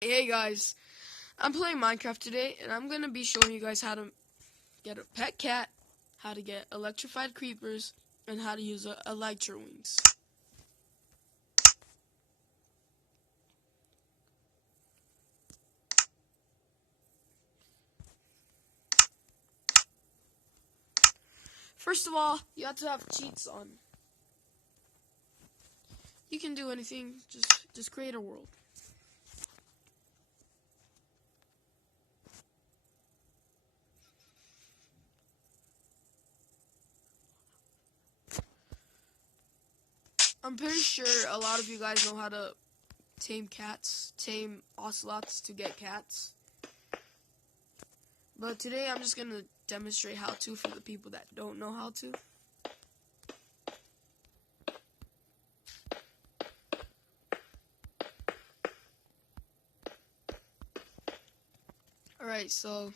Hey guys, I'm playing Minecraft today, and I'm going to be showing you guys how to get a pet cat, how to get electrified creepers, and how to use elytra wings. First of all, you have to have cheats on. You can do anything, just create a world. I'm pretty sure a lot of you guys know how to tame cats, tame ocelots to get cats. But today I'm just going to demonstrate how to for the people that don't know how to. Alright, so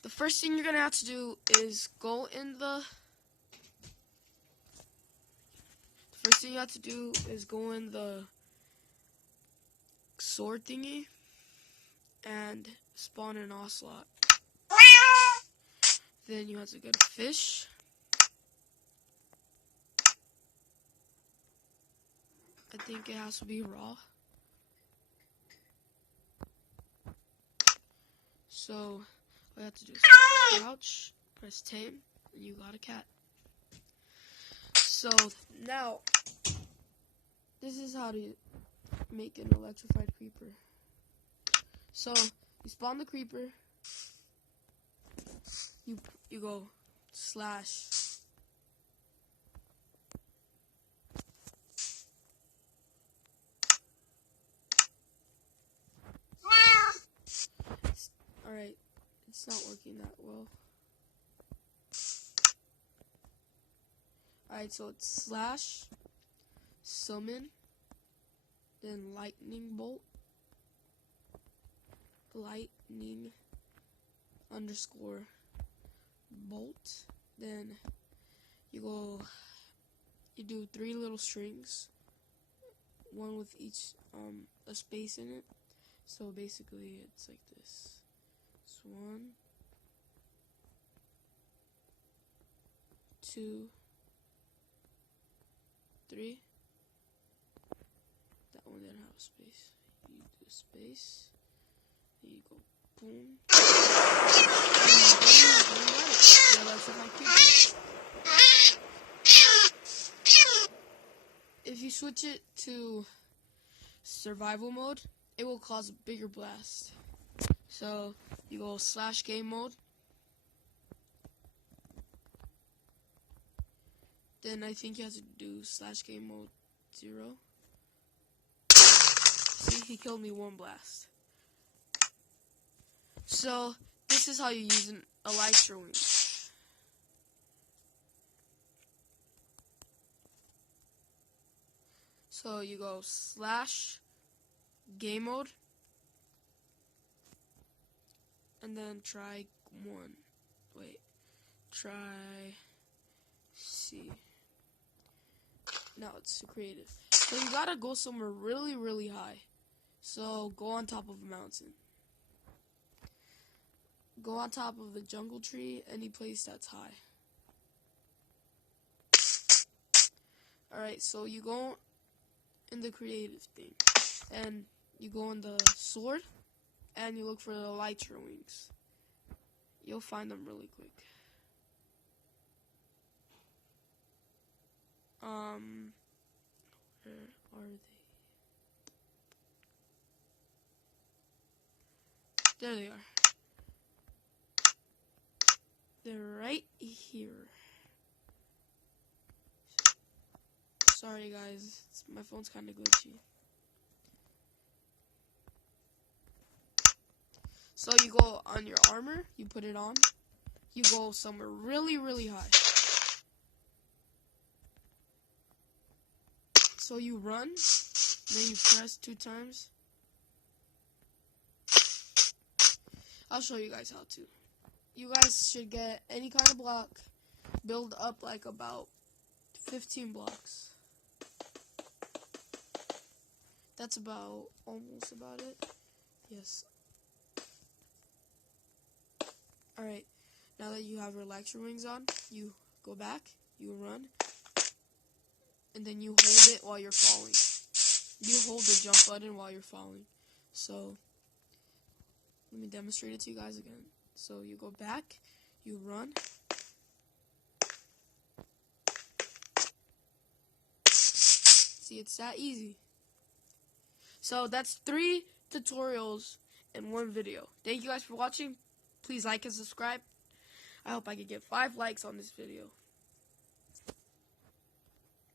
the first thing you're going to have to do is go in the First thing you have to do is go in the sword thingy and spawn an ocelot. Then you have to get a fish. I think it has to be raw. So all you have to do is crouch, press tame, and you got a cat. So now, this is how to make an electrified creeper. So you spawn the creeper, you go slash alright, it's not working that well. Alright, so it's slash summon, then lightning bolt, lightning underscore bolt, then you do 3 little strings, one with each a space in it. So basically it's like this. It's 1, 2, 3. That one didn't have a space. You do a space. There you go. Boom. If you switch it to survival mode, it will cause a bigger blast. So you go slash game mode. Then I think you have to do slash game mode 0. See, he killed me 1 blast. So this is how you use an elytra wing. So you go slash game mode, and then try C. Now it's creative. So you gotta go somewhere really, really high. So go on top of a mountain. Go on top of the jungle tree, any place that's high. Alright, so you go in the creative thing, and you go in the sword, and you look for the elytra wings. You'll find them really quick. Where are they? There they are. They're right here. Sorry guys, my phone's kind of glitchy. So you go on your armor, you put it on, you go somewhere really, really high. So you run, then you press 2 times. I'll show you guys how to. You guys should get any kind of block, build up like about 15 blocks. That's almost about it. Yes. Alright, now that you have your elytra wings on, you go back, you run, and then you hold it while you're falling. You hold the jump button while you're falling. So, let me demonstrate it to you guys again. So, you go back, you run. See, it's that easy. So, that's 3 tutorials in 1 video. Thank you guys for watching. Please like and subscribe. I hope I can get 5 likes on this video.